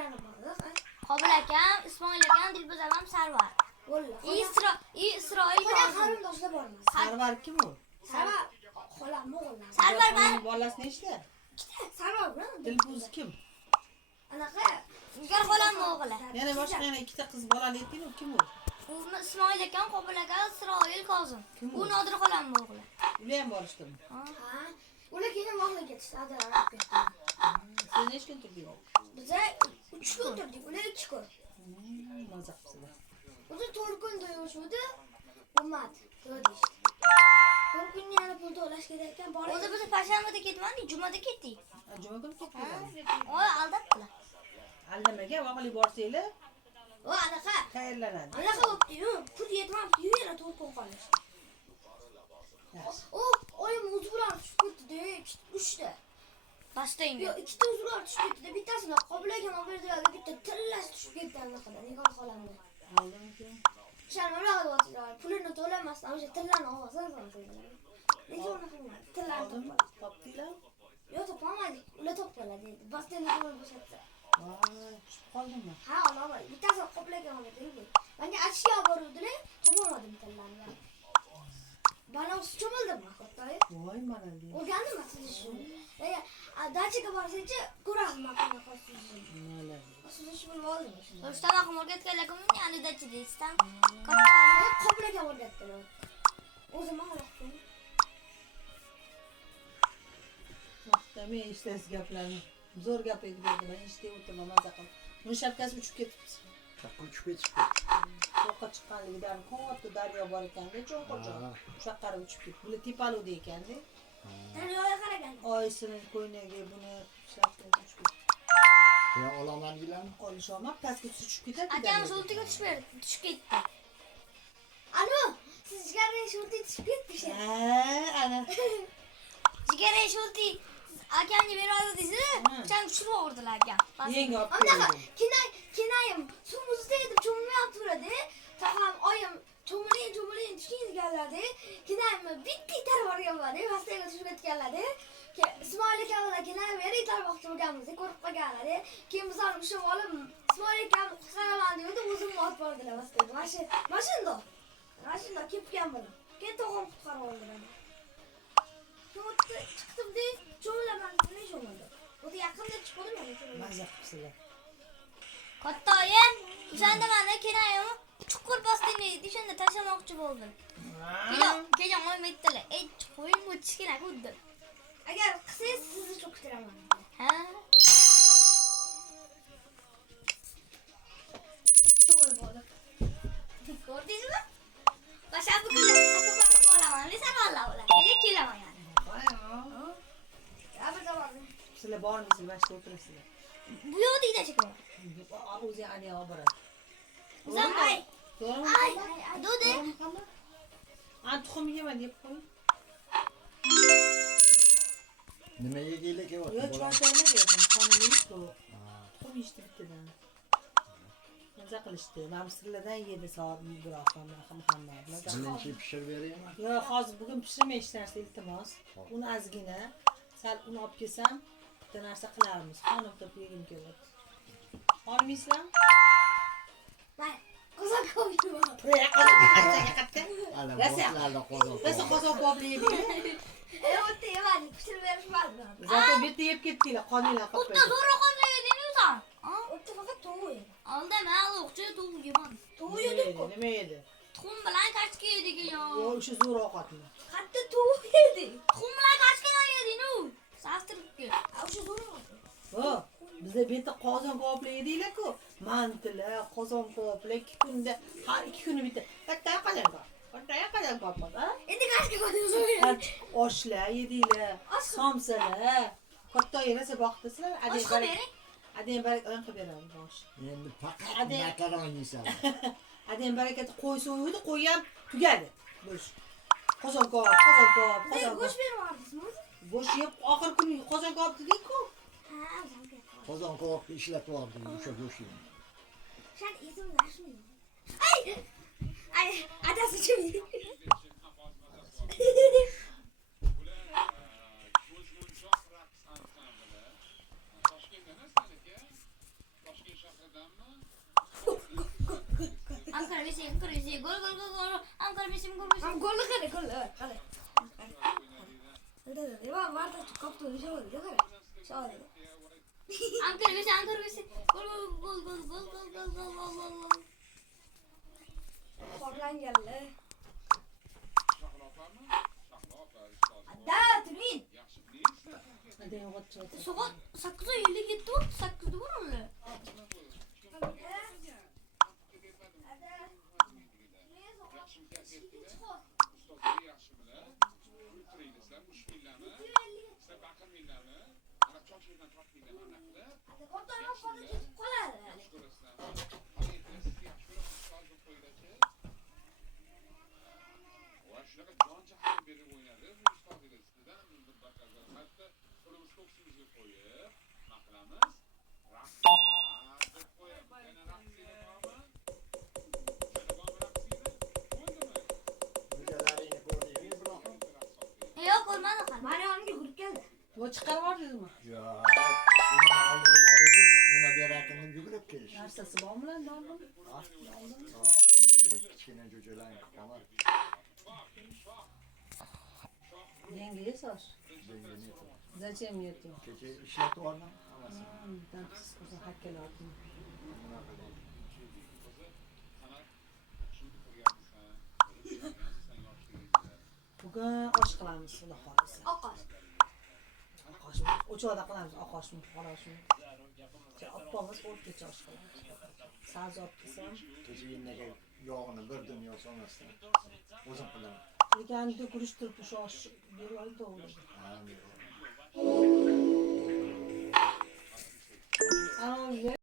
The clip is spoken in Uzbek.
Qobil akam, Ismoil akam, Dilbo'z akam, Sarvar. Isroil qarindoshlar bormas. Sarvar kim u? Sarvar xolam o'g'illar. Sarvar men bolasi nechta? Sarvar bilan Dilbo'z kim? anaqa Nigar xolam o'g'li. Yana boshqa yana ikkita qiz bolali aytding-ku, kim u? U Ismoil akam, Qobil akam, Isroil Kozim. U Nodir xolam o'g'li. Ular ham borishdimi? ha, ular keyin voqea ketishdi, adirab ketdi. Siz nech kun turdingiz? Biz 3 kun turdik, ular 2 kun. Maza qilibsizlar. O'zi 4 kun to'yishdi. Bo'lmadi, ko'rdingizmi? 4 kun yana pul to'lash kerak ekan, bor. O'zi biz payshanbada ketmadik, jumada ketdik. Juma kuni ketdingizmi? Voy, aldatdilar. Aldamaga vaqtli borsanglar, O anaqa tayyorlanadi. anaqa bo'pti-yu, pul yetmabdi, yana 4 kun qolish. O oyim uzvlar tushib ketdi-da, 3ta. Bastaymi? Yo'q, 2ta uzvlar tushib ketdi-da, bittasini Qobil akam olib berdilar, bitta tillash tushib ketdi anaqa, Nigor xolamda. Aldamaga. Sharmala qilib pulini to'lamasdan o'sha tillani olsa deydilar. Nega unaqa qilmadi? Tillani Topdinglar? yo'q, topolmadik. Ular topdilar dedi. Bastani qo'l bo'shatsa. Voy, tushib qoldingmi? Ha, ololmadik. Bittasi Qobil akam olib berdi. Menga achishga olib boruvdilar, topolmadim tillani. Bana cho'mildim hattoy. Voy, mana bu. O'rgandim sizishni. Dachaga borsanchi ko'rasizman qanaqa sizishni. Mana. Sizishni bilib oldim. Rustam akam o'rgatganlar-ku, yani dachi deysizdan. Qobil akam o'rgatdilar. O'zim o'rgatdim. Vaqtda men eshitasiz gaplarni. Zo'r gap edi dedi, men eshitib o'tirman, maza qilib. Uni shapkasi uchib ketibdi. Chaqqa uchib ketishdi. Yo'qqa chiqqanligidan katta daryo bor ekanda, cho'nqurcha. O'sha qarab uchib ketdi. Bular tepaluvda ekanda. Daryoga qaragan. Oysini ko'ynaga buni shapkasi uchib ketdi. Keyin olaman deylarmi? Olishomab, pastga tushib ketadi. Akam shultiga tushib ketdi. Alo, siz jigarning shurti tushib ketdi. Ana. Jigara shulti akamga beradi deysiz, o'shan tushirib o'rdilar akam. Yengi olib Anaqa keldim. kinayim suv muzda edib cho'milib turadi. Taqam oyim cho'miling tushingizganlardi. Kinayimni bitta itar borgan bor-da, pastaga tushib ketganlardi. Ismoil akam bilan kinayim beri itar boqib turganmiz, ko'rib qolganlar. Keyin biz ham ushib olib Ismoil akam qaraman dedi, o'zim olib bordilar pastaga. Mashinada kelgan bilan. Keyin tog'am qutqarib oldilar. Yo'qda chiqdim-da, cho'milaman, nima cho'mildi? O'zi yaqinda chiqdim men. Maza qilibsizlar. Katta oyim, o'shanda meni kinayim chuqur bostini o'shanda tashlamoqchi bo'ldim. Keyin oyim aytdilar, "Ey, qo'ying bu kichkina kuddi." Agar qilsangiz sizni cho'ktiraman. Ha? Cho'mil bo'lib. Ko'rdingizmi? Başa bu kızı otobank olaman. Lisan valla ola. Ele kelaman yani. Abi tamam. Sizlar bormisizlar, başda o'tirasizlar. Bu yo'q deydi chiqib. O'zi ani olib boradi. Uzan ay. To'g'rimi? Ay, dodi. Tuxum yema deb qo'y. Nima yegaylik kelyapti? Yo'q, chortaylar berdim. Qonli yo'q. Tuxum yeyishdi bittadan. Maza qilishdi. Mamsirlardan yedi soat biroq hamma. Birinchi pishirib beraymi? Yo'q, hozir bugun pishirmay hech narsa, iltimos. Uni ozgina sal un olib kelsam, bitta narsa qilarmiz. Xonim deb yegim kelyapti. Olmaysizlar? May. Qozon ko'ydim. Ana boshlarda qozon. Nasıl qozon kopli yedinglar? O'tda yemadi, pishirib berishmadi. Zato bitta yeb ketdinglar, qoninglar qilib. Utta zo'rroq qolmaydi uzan. O'tda faqat tovuq. Alda ma'luqchi tovuq yemadi. Tovuq yedik-ku. Nima yedi? Tuxum bilan kachka yedik yo. Yo'q, o'sha zo'r ovqatmi? Hatto tovuq yedik. Tuxum bilan kachka yeding-ku. Sastiribdi. O'sha zo'r ovqat. Ho, bizda bu yerda qozon kopli yedinglar-ku. Mantilar, qozon kopli 2 kunda, har 2 kuni bitta. Katta qozon kop. Katta qozon kop bor, ha? Endi kashka qo'ydim. Oshlar yedinglar, somsalar. Katta yerasa boqdisizlar, Oshqa bering. Adem barakat qilib beramiz bosh. Endi faqat makaron yeysan. Adem barakat qo'y so'ydi, qo'y ham tugadi. Bo'sh. Qozon kop. Go'sht bermadingizmi? Go'sht yeb oxir kuni qozon kop dedik-ku. Ha, Qozon qovoqni ishlatib oldim o'sha go'shtni. sen izin verishmi? Ay, adasi kim? Gol, gol, gol, gol. Ankara Messi, gol, Messi. Ham golni qara, golni. Qara. Eva varda kaptı bir şey oldu. Qara. Şöyle. Ankara Messi. Gol, gol, gol, gol, gol, gol, gol, gol, gol, gol. Qorlan geldi. Adda turin. Hadi yo'q chiqdi. Soat 8:50 ketdi. 8'da var onlar. Müjdelerini gördünüz bırakın. Yok olmadı kan. Bana hangi grup geldi? Bu chiqarib yubordingizmi? Ya. Yine aldığı vardı. Yine bir rakının yuguruk geliş. Narsasi bormi lan? Oldim. Kichkina jo'jalang qamar. Yangi yasosh. Zачем yetdi? Kecha ishlatib oldim hammasini. Tansiz qilsa hakkalardim. Bugun osh qilamiz, xudo xolisa. Oqosh. Oqosh. O'choqda qilamiz, oqoshmi, qorashmi. Oppomiz o'rtacha osh qilamiz. Sabzot qilsam, Kecha yendaga yog'ini bir dunyo solmasdan o'zim qilaman. ekanni kurishtirib shu osh berib oldi o'g'lim. Ha, Ana